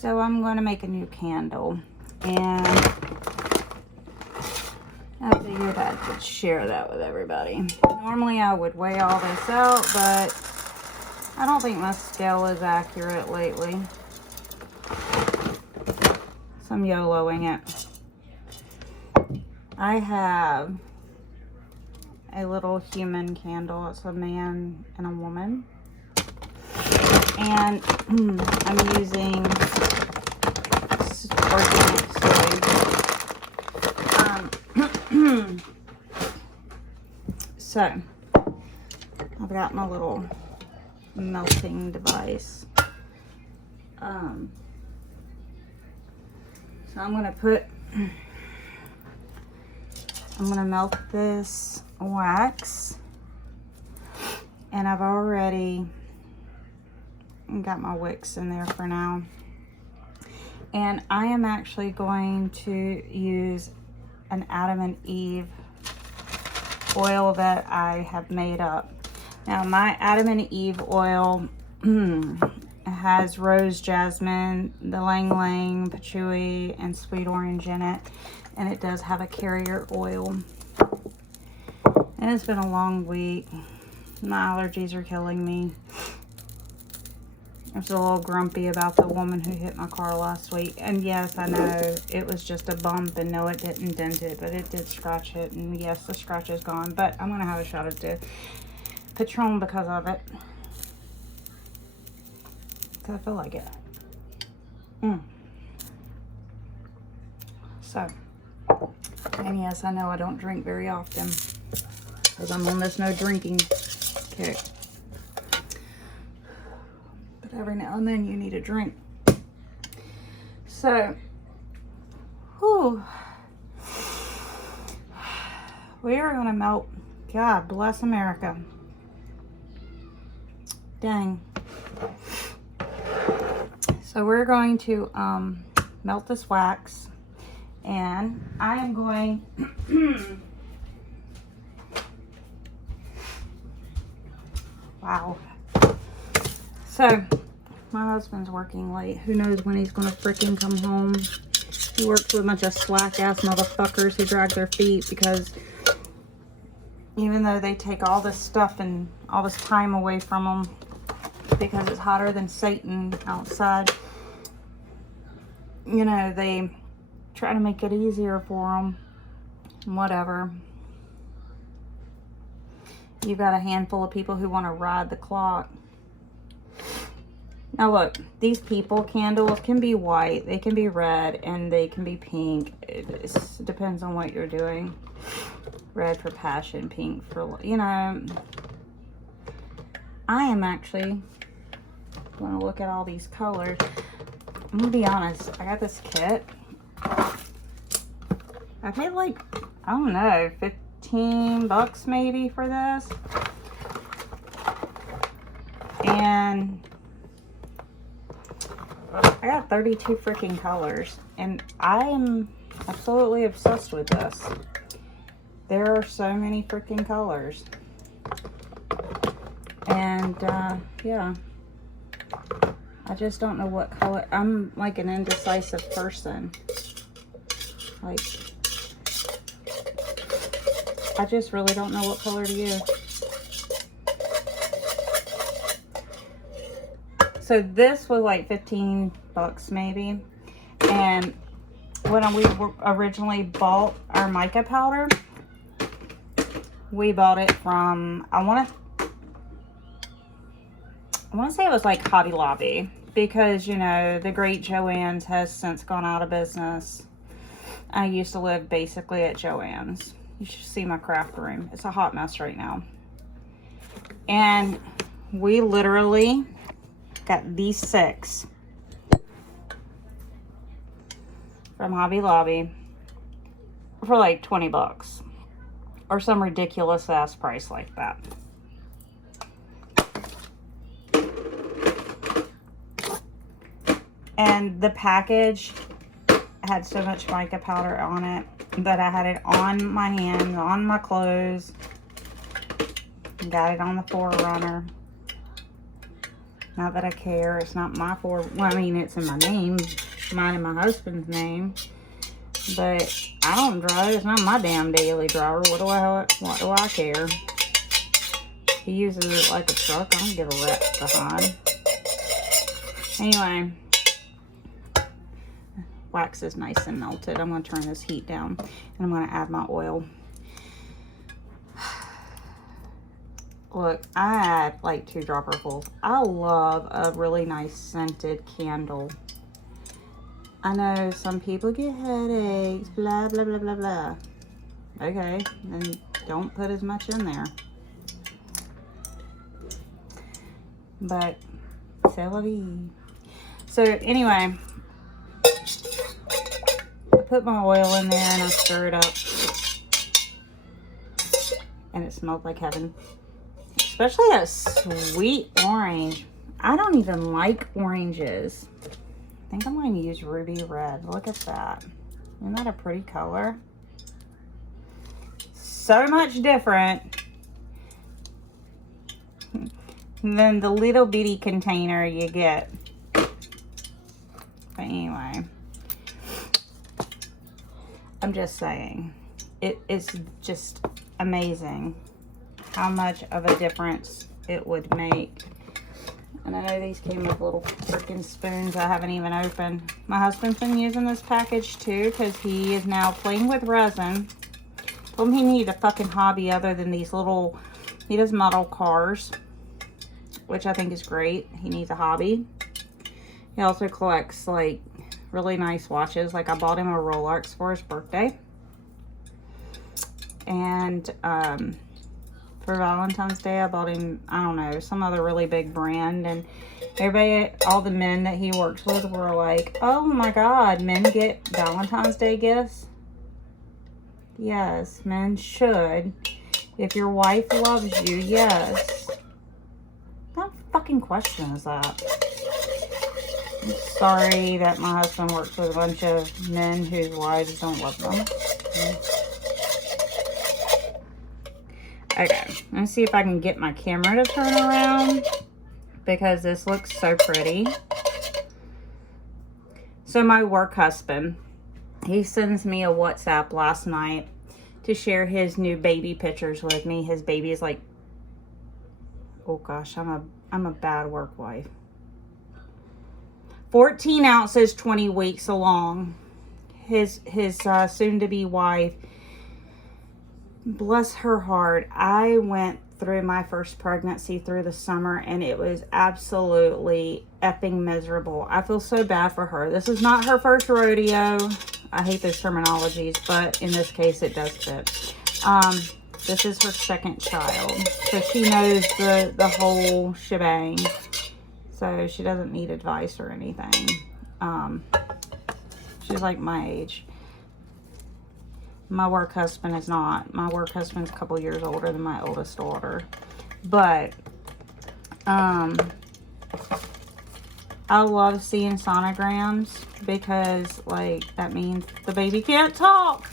So I'm going to make a new candle, and I figured I could share that with everybody. Normally I would weigh all this out, but I don't think my scale is accurate lately. So I'm YOLOing it. I have a little human candle. It's a man and a woman. And I'm using organic soy. So I've got my little melting device. So I'm gonna melt this wax, and I've already got my wicks in there for now. And I am actually going to use an Adam and Eve oil that I have made up. Now my Adam and Eve oil has rose jasmine, the ylang ylang, patchouli, and sweet orange in it. And it does have a carrier oil. And it's been a long week. My allergies are killing me. I was a little grumpy about the woman who hit my car last week. And yes, I know it was just a bump, and no, it didn't dent it, but it did scratch it. And yes, the scratch is gone, but I'm going to have a shot of the Patron because of it. Because I feel like it. So, and yes, I know I don't drink very often because I'm on this no drinking kick. But every now and then you need a drink. So, whew, we are going to melt. God bless America. Dang. So we're going to melt this wax, and I am going wow. So my husband's working late. Who knows when he's gonna freaking come home. He works with a bunch of slack ass motherfuckers who drag their feet, because even though they take all this stuff and all this time away from them because it's hotter than Satan outside, you know, they try to make it easier for them. Whatever. You've got a handful of people who want to ride the clock. Now look, these people candles can be white, they can be red, and they can be pink. It depends on what you're doing. Red for passion, pink for, you know. I am actually going to look at all these colors. I'm going to be honest, I got this kit. I paid like, I don't know, 15 bucks maybe for this. And I got 32 freaking colors, and I am absolutely obsessed with this. There are so many freaking colors. And yeah, I just don't know what color. I'm like an indecisive person. Like, I just really don't know what color to use. So this was like 15 bucks maybe. And when we originally bought our mica powder, we bought it from, I want to say it was like Hobby Lobby, because, you know, the great Joann's has since gone out of business. I used to live basically at Joann's. You should see my craft room. It's a hot mess right now. And we literally got these 6 from Hobby Lobby for like 20 bucks or some ridiculous ass price like that. And the package had so much mica powder on it that I had it on my hands, on my clothes. Got it on the Forerunner. Not that I care. It's not my well, I mean, it's in my name, mine and my husband's name. But I don't drive. It's not my damn daily driver. What do I care? He uses it like a truck. I don't give a rat behind. Anyway, wax is nice and melted. I'm going to turn this heat down, and I'm going to add my oil. Look, I add like 2 dropperfuls. I love a really nice scented candle. I know some people get headaches, blah, blah, blah, blah, blah. Okay, then don't put as much in there. But, c'est la vie. So, anyway, I put my oil in there and I stir it up. And it smelled like heaven. Especially that sweet orange. I don't even like oranges. I think I'm going to use ruby red. Look at that. Isn't that a pretty color? So much different than the little bitty container you get. But anyway, I'm just saying, it is just amazing how much of a difference it would make. And I know these came with little freaking spoons I haven't even opened. My husband's been using this package too because he is now playing with resin. Told him he needed a fucking hobby other than these little, he does model cars, which I think is great. He needs a hobby. He also collects like really nice watches. Like I bought him a Rolex for his birthday. And for Valentine's Day, I bought him, I don't know, some other really big brand. And everybody, all the men that he works with were like, oh my God, men get Valentine's Day gifts? Yes, men should. If your wife loves you, yes. What fucking question is that? I'm sorry that my husband works with a bunch of men whose wives don't love them. Okay, let's see if I can get my camera to turn around because this looks so pretty. So my work husband, he sends me a WhatsApp last night to share his new baby pictures with me. His baby is like, oh gosh, I'm a bad work wife. 14 ounces, 20 weeks along. His soon-to-be wife, bless her heart, I went through my first pregnancy through the summer and it was absolutely effing miserable. I feel so bad for her. This is not her first rodeo. I hate those terminologies, but in this case it does fit. This is her second child, so she knows the whole shebang. So she doesn't need advice or anything. She's like my age. My work husband is not. My work husband's a couple years older than my oldest daughter. But I love seeing sonograms because like that means the baby can't talk.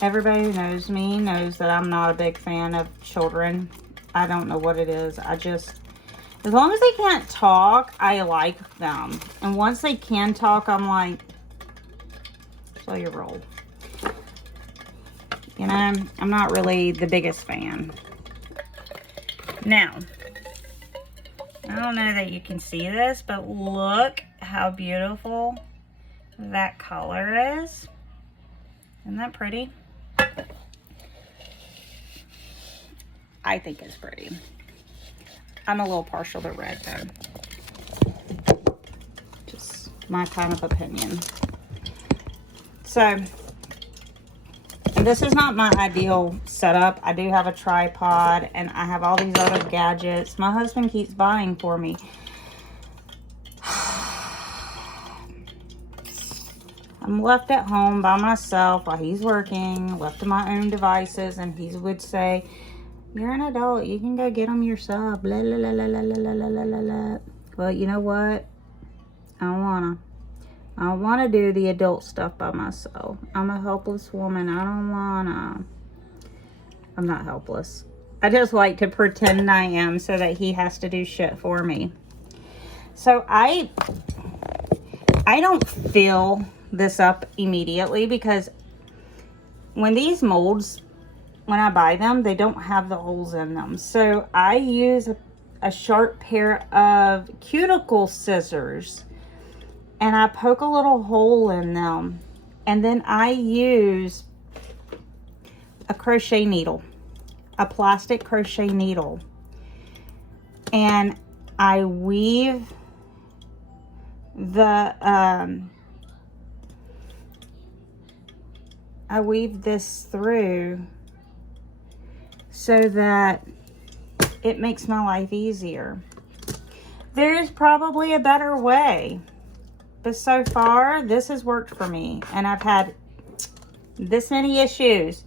Everybody who knows me knows that I'm not a big fan of children. I don't know what it is. I just, as long as they can't talk, I like them. And once they can talk, I'm like, slow your roll. You know, I'm not really the biggest fan. Now, I don't know that you can see this, but look how beautiful that color is. Isn't that pretty? I think it's pretty. I'm a little partial to red though. Just my kind of opinion. So, this is not my ideal setup. I do have a tripod and I have all these other gadgets my husband keeps buying for me. I'm left at home by myself while he's working, left to my own devices, and he would say, you're an adult, you can go get them yourself, blah, blah, blah, blah, blah, blah, blah, blah, blah. Well, you know what? I don't want to do the adult stuff by myself. I'm a helpless woman. I don't want to. I'm not helpless. I just like to pretend I am so that he has to do shit for me. So I don't fill this up immediately because when these molds, when I buy them, they don't have the holes in them. So I use a sharp pair of cuticle scissors and I poke a little hole in them. And then I use a crochet needle, a plastic crochet needle. And I weave this through so that it makes my life easier. There is probably a better way, but so far this has worked for me, and I've had this many issues.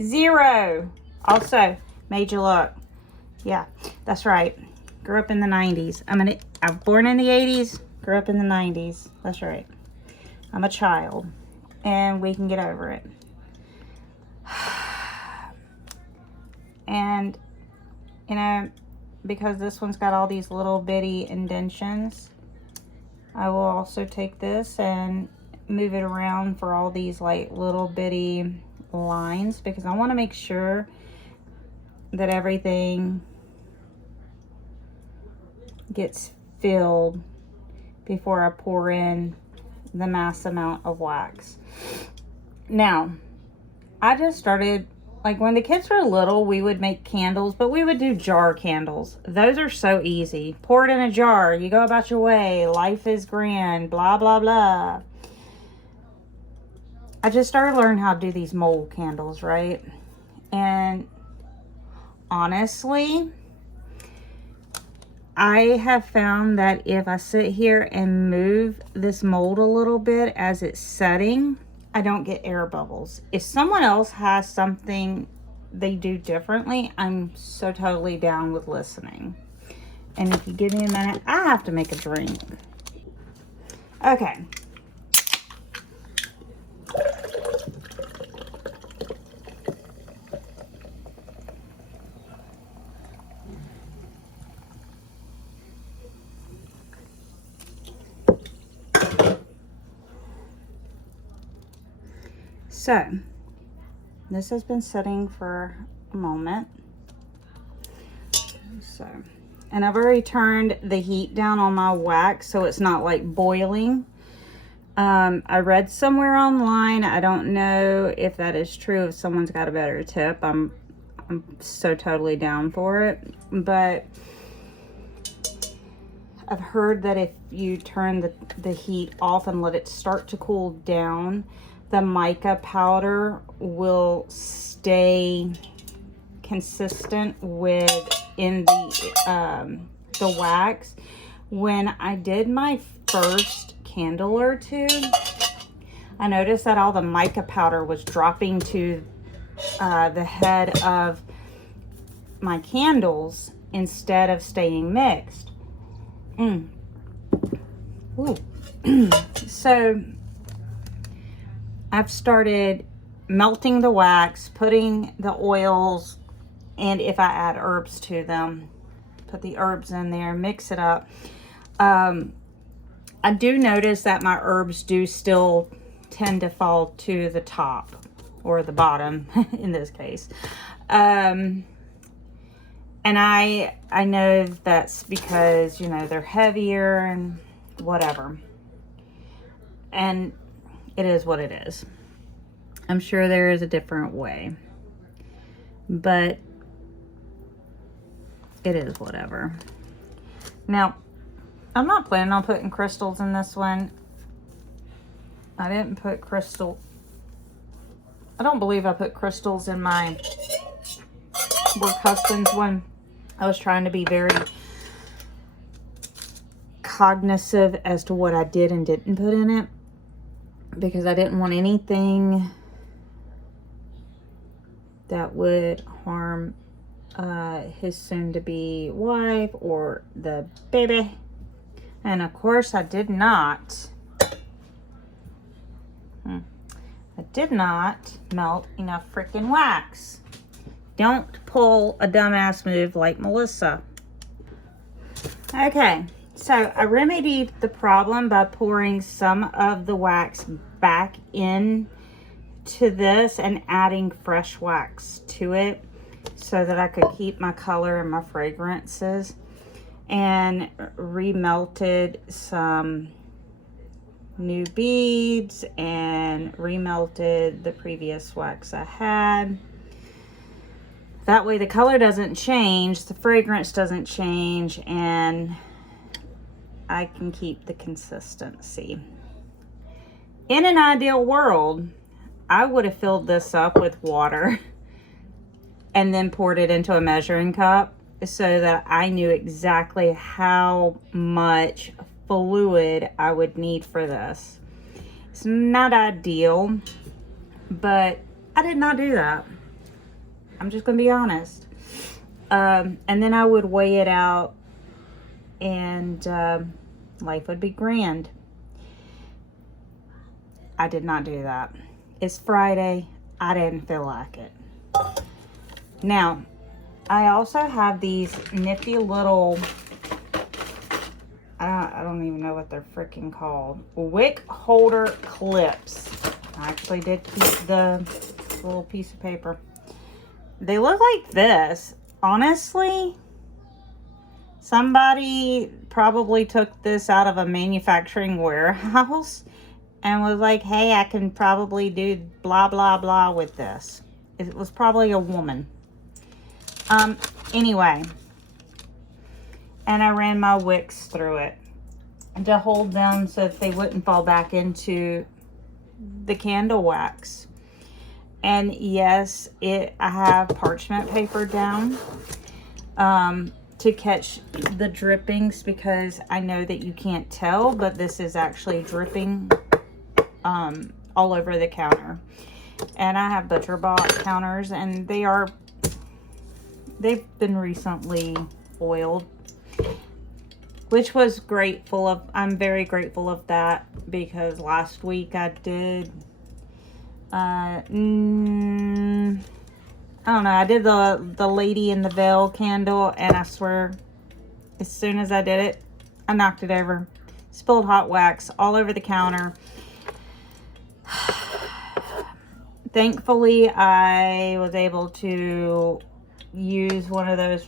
0. Also, made you look. Yeah, that's right. Grew up in the 90s. I was born in the 80s, grew up in the 90s. That's right. I'm a child, and we can get over it. And, you know, because this one's got all these little bitty indentions, I will also take this and move it around for all these like little bitty lines, because I want to make sure that everything gets filled before I pour in the mass amount of wax. Now, I just started, like when the kids were little, we would make candles, but we would do jar candles. Those are so easy. Pour it in a jar, you go about your way, life is grand, blah, blah, blah. I just started learning how to do these mold candles, right? And honestly, I have found that if I sit here and move this mold a little bit as it's setting, I don't get air bubbles. If someone else has something they do differently, I'm so totally down with listening. And if you give me a minute, I have to make a drink. Okay. So, this has been sitting for a moment. So, and I've already turned the heat down on my wax so it's not like boiling. I read somewhere online, I don't know if that is true, if someone's got a better tip. I'm so totally down for it. But I've heard that if you turn the heat off and let it start to cool down, the mica powder will stay consistent within the wax. When I did my first candle or two, I noticed that all the mica powder was dropping to the head of my candles instead of staying mixed. Ooh. So I've started melting the wax, putting the oils, and if I add herbs to them, put the herbs in there, mix it up. I do notice that my herbs do still tend to fall to the top or the bottom in this case. And I know that's because, you know, they're heavier and whatever. And it is what it is. I'm sure there is a different way, but it is whatever. Now, I'm not planning on putting crystals in this one. I didn't put crystal. I don't believe I put crystals in my Work Husbands one. I was trying to be very cognizant as to what I did and didn't put in it, because I didn't want anything that would harm his soon-to-be wife or the baby. And of course I did not melt enough freaking wax. Don't pull a dumbass move like Melissa. Okay, so I remedied the problem by pouring some of the wax back in to this and adding fresh wax to it so that I could keep my color and my fragrances, and remelted some new beads and remelted the previous wax I had. That way the color doesn't change, the fragrance doesn't change, and I can keep the consistency. In an ideal world, I would have filled this up with water and then poured it into a measuring cup so that I knew exactly how much fluid I would need for this. It's not ideal, but I did not do that. I'm just gonna be honest. And then I would weigh it out, and life would be grand. I did not do that. It's Friday. I didn't feel like it. Now, I also have these nifty little, I don't even know what they're freaking called, wick holder clips. I actually did keep the little piece of paper. They look like this. Honestly, somebody probably took this out of a manufacturing warehouse and was like, hey, I can probably do blah, blah, blah with this. It was probably a woman. Anyway, and I ran my wicks through it to hold them so that they wouldn't fall back into the candle wax. And yes, I have parchment paper down to catch the drippings, because I know that you can't tell, but this is actually dripping all over the counter. And I have ButcherBox counters, and they've been recently oiled, which was grateful of. I'm very grateful of that, because last week I did I don't know, I did the Lady in the Veil candle, and I swear as soon as I did it, I knocked it over. Spilled hot wax all over the counter. Thankfully, I was able to use one of those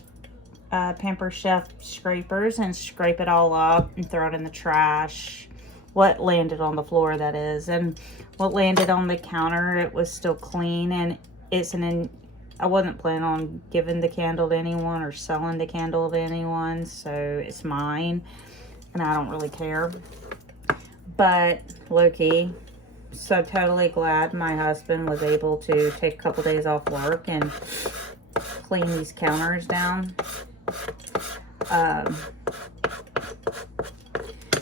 Pampered Chef scrapers and scrape it all up and throw it in the trash. What landed on the floor, that is. And what landed on the counter, it was still clean, and I wasn't planning on giving the candle to anyone or selling the candle to anyone, so it's mine, and I don't really care. But low-key, so totally glad my husband was able to take a couple days off work and clean these counters down.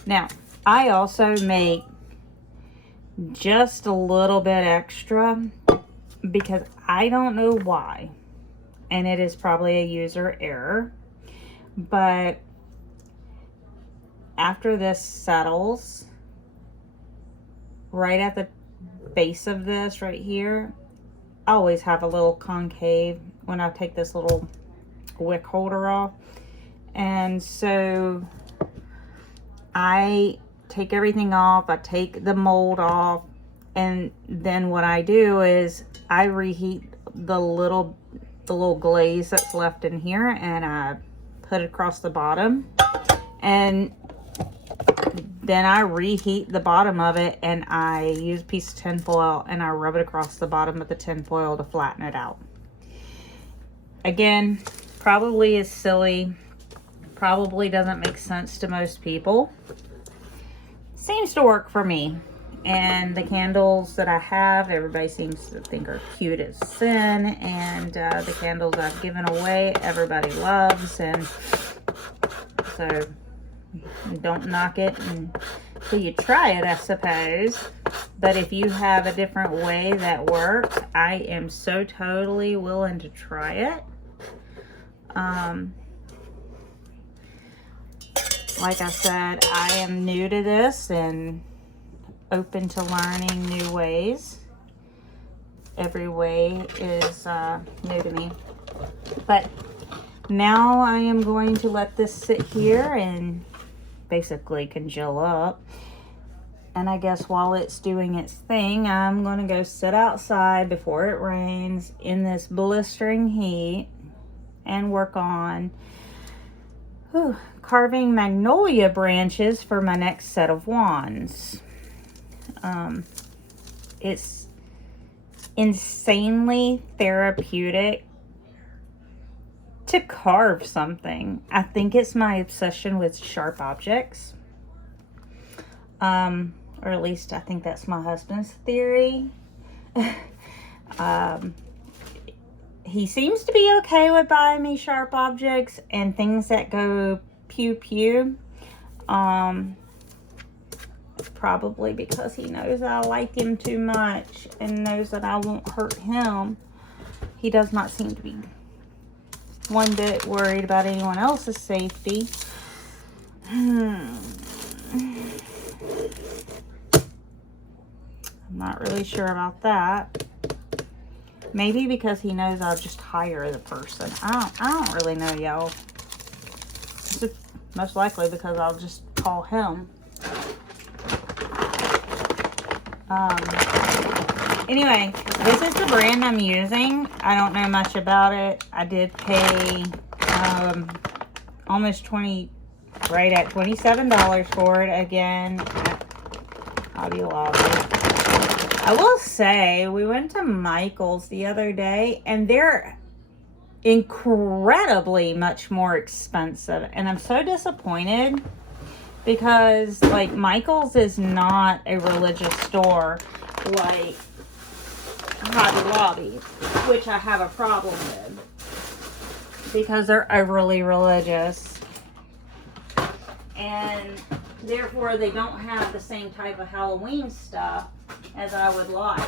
Now, I also make just a little bit extra, because I don't know why, and it is probably a user error, but after this settles, right at the base of this right here, I always have a little concave when I take this little wick holder off. And so I take everything off, I take the mold off, and then what I do is I reheat the little glaze that's left in here, and I put it across the bottom, and then I reheat the bottom of it, and I use a piece of tin foil and I rub it across the bottom of the tin foil to flatten it out. Again, probably is silly, probably doesn't make sense to most people. Seems to work for me. And the candles that I have, everybody seems to think are cute as sin. And the candles I've given away, everybody loves. And so don't knock it until you try it, I suppose. But if you have a different way that works, I am so totally willing to try it. Like I said, I am new to this and open to learning new ways. Every way is new to me. But now I am going to let this sit here and basically congeal up. And I guess while it's doing its thing, I'm going to go sit outside before it rains in this blistering heat and work on carving magnolia branches for my next set of wands. It's insanely therapeutic to carve something. I think it's my obsession with sharp objects. Or at least I think that's my husband's theory. He seems to be okay with buying me sharp objects and things that go pew pew. It's probably because he knows I like him too much and knows that I won't hurt him. He does not seem to be one bit worried about anyone else's safety. I'm not really sure about that. Maybe because he knows I'll just hire the person. I don't really know, y'all. Most likely because I'll just call him. Anyway, this is the brand I'm using. I don't know much about it. I did pay almost right at $27 for it again at Hobby Lobby. I will say, we went to Michael's the other day, and they're incredibly much more expensive. And I'm so disappointed because, like, Michael's is not a religious store like Hobby Lobby, which I have a problem with because they're overly religious. And therefore, they don't have the same type of Halloween stuff as I would like.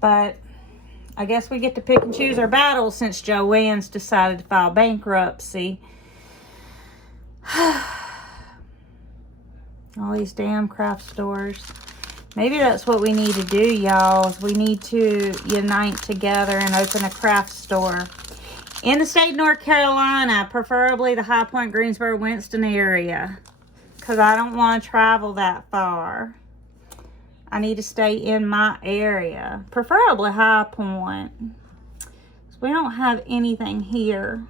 But I guess we get to pick and choose our battles since Joann's decided to file bankruptcy. All these damn craft stores. Maybe that's what we need to do, y'all. Is we need to unite together and open a craft store in the state of North Carolina, preferably the High Point, Greensboro, Winston area, because I don't want to travel that far. I need to stay in my area, preferably High Point. We don't have anything here,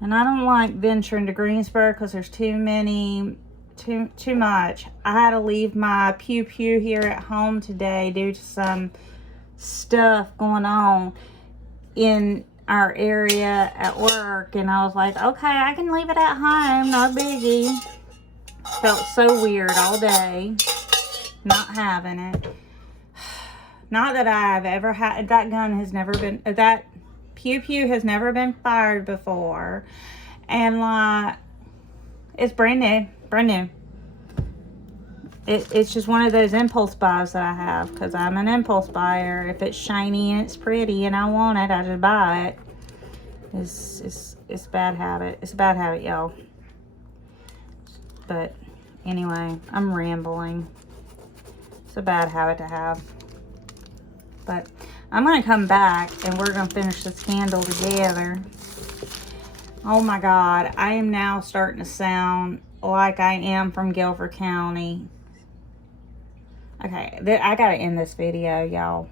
and I don't like venturing to Greensboro because there's too much. I had to leave my pew pew here at home today due to some stuff going on in our area at work, and I was like, okay, I can leave it at home, no biggie. Felt so weird all day not having it. Not that I've ever had, that gun has never been, that pew pew has never been fired before, and like, it's brand new. It's just one of those impulse buys that I have, because I'm an impulse buyer. If it's shiny and it's pretty and I want it, I just buy it. It's a bad habit. It's a bad habit, y'all. But anyway, I'm rambling. It's a bad habit to have. But I'm going to come back and we're going to finish this candle together. Oh my God, I am now starting to sound like I am from Guilford County. Okay, I gotta end this video, y'all.